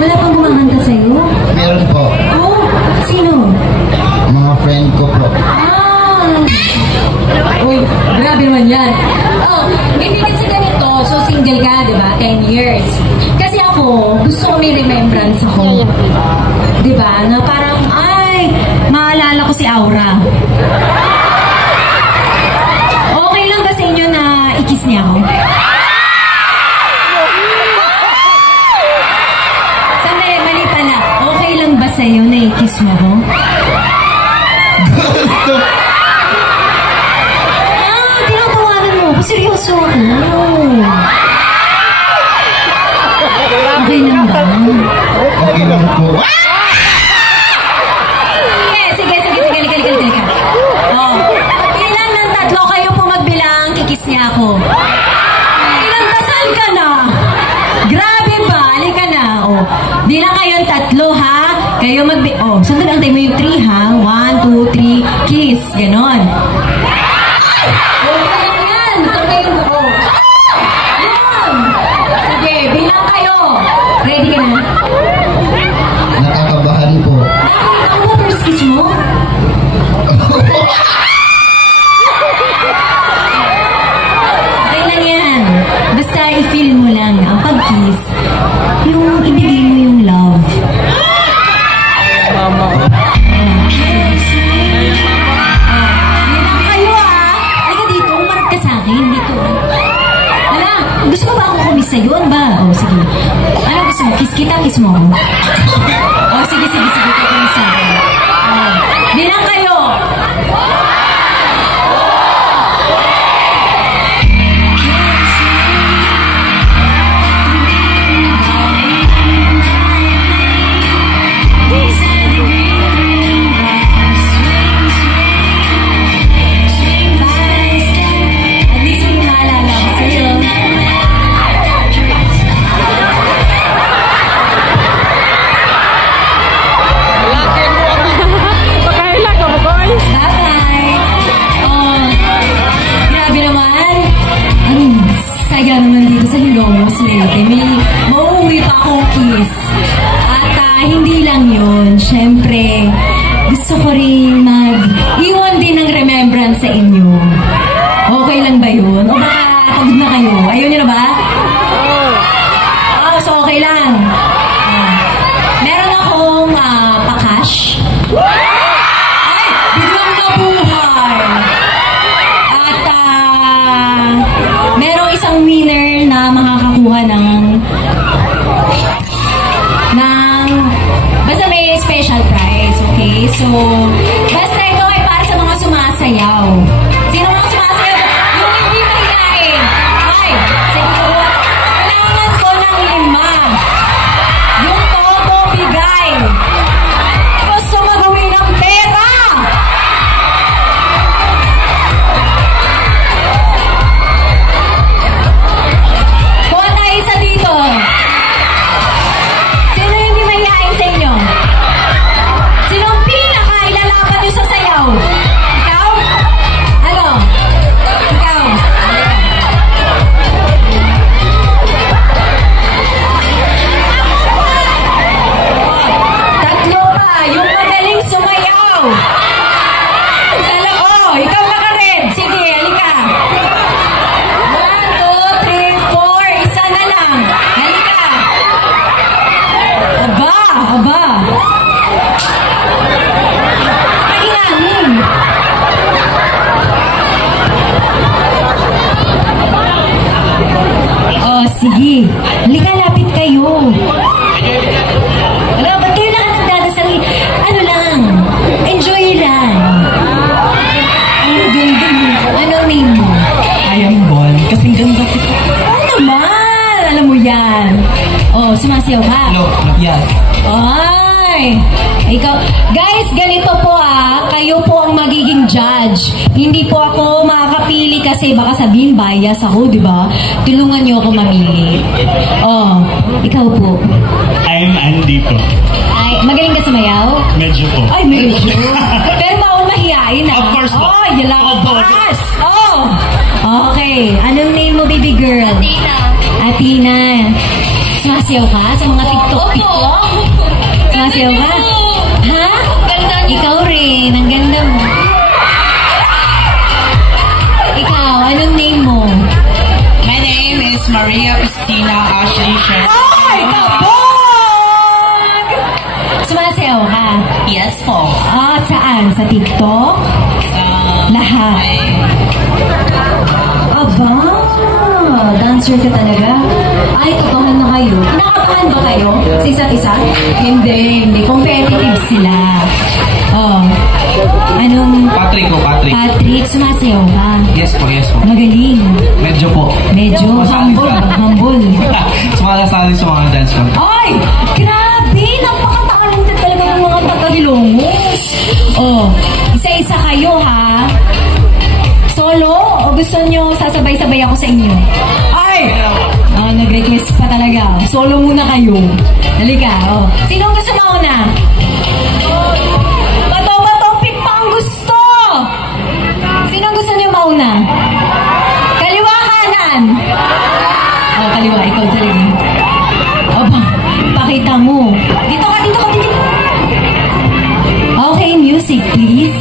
Wala pang kumanganta sa'yo? Meron po. Oh, sino? Mga friend ko po. Uy, grabe naman yan. Oh, hindi kasi ganito. So, single ka, di ba? 10 years. Kasi ako, gusto ko may remembrance ako. Di ba? Na parang, ay, maalala ko si Aura. Okay lang ba sa inyo na i-kiss niya ako? Sandali, mali pala. Okay lang ba sa iyo na i-kiss mo ako? Seryoso ako. Okay lang ba? Okay lang po. Sige. Halika. Oh. Ilan ng tatlo kayo po magbilang, kikis niya ako. Ilang dasal ka na? Grabe ba? Halika na. Oh. Bilang kayong tatlo, ha? Kayo oh, sandali lang tayo mo yung 3, ha? 1, 2, 3, kiss. Ganon. Sige, bilang kayo. Ready ka na? Nakakabahan po. Nakakita mo ba first kiss mo? Okay lang yan. Basta i-feel mo lang ang pag-kiss. Yung ibigay mo yung love. Mama. Bilang kayo Halika dito, umarap ka sa akin. Dito. Gusto mo ba ako kumis sa'yo? Ano ba? Oh, sige. Ano gusto mo? Kiss kita? Kiss mo? Oh, sige. Kumis sa'yo. Oh. Bilang kayo! Mauuwi pa akong kiss. At hindi lang yun. Siyempre, gusto ko rin mag-iwan din ng remembrance sa inyo. Okay lang ba yun? O baka pagod na kayo? Ayaw nyo na ba? Oh, so okay lang. Meron akong pa-cash. Ay, biglang nabuhay. At merong isang winner na makakakuha ng basta may special prize, okay? So, basta ito ay para sa mga sumasayaw. Sino mga sumasayaw? Yung hindi mahihain. Ay, sige, kailangan ko ng 5. Yung todo bigay. Gusto magawin ng pera. Kuha tayo isa dito. Sige, halika, lapit kayo. Wala, ba't kayo nakatagdadasal? Ano lang, enjoy lang. Ang ganda mo. Anong name mo? I am Bon. Kasing ganda ko. Oo naman, alam mo yan. Oh, sumasayaw ka? No, yes. Ay, ikaw. Guys, ganito po kayo po ang magiging judge. Hindi po ako makakapili kasi baka sabihin bias ako, di ba? Tulungan niyo ako mamili. Oh, ikaw po. I'm Andy po. Ay, magaling ka sumayaw? Medyo po. Ay, medyo. Pero bawal mahihain Of course po. Oh, yun lang ang pass. Oh, okay. Anong name mo, baby girl? Athena. Athena. Sumasayaw ka sa mga TikTok? Sumasayaw ka? Ha? Ikaw rin, ang ganda mo. Ikaw, anong name mo? My name is Maria Cristina Ashley Sher. Ay, kabog! Sumasayaw ka? Yes po. Saan? Sa TikTok? Lahat. Aba, dancer ka talaga. Ay, totohan na kayo. Kinakabahan ba kayo sa isa't isa? Hindi. Competitive sila. Patrick po, Patrick. Patrick, sumasayaw ka. Yes po, yes po. Magaling. Medyo po. Medyo humble. Sumalasali sa mga dance ko. Ay! Grabe! Napaka-talented talaga ng mga taga-Ilongos. Isa-isa kayo, ha? Solo? O gusto nyo sasabay-sabay ako sa inyo? Ay! Nag-request pa talaga. Solo muna kayo. Halika, Sinong gusto mauna? Bato-bato, pick pa ang gusto! Sinong gusto nyo mauna? Kaliwa, kanan? Kaliwa, ikaw talaga. Pakita mo. Dito ka. Okay, music, please.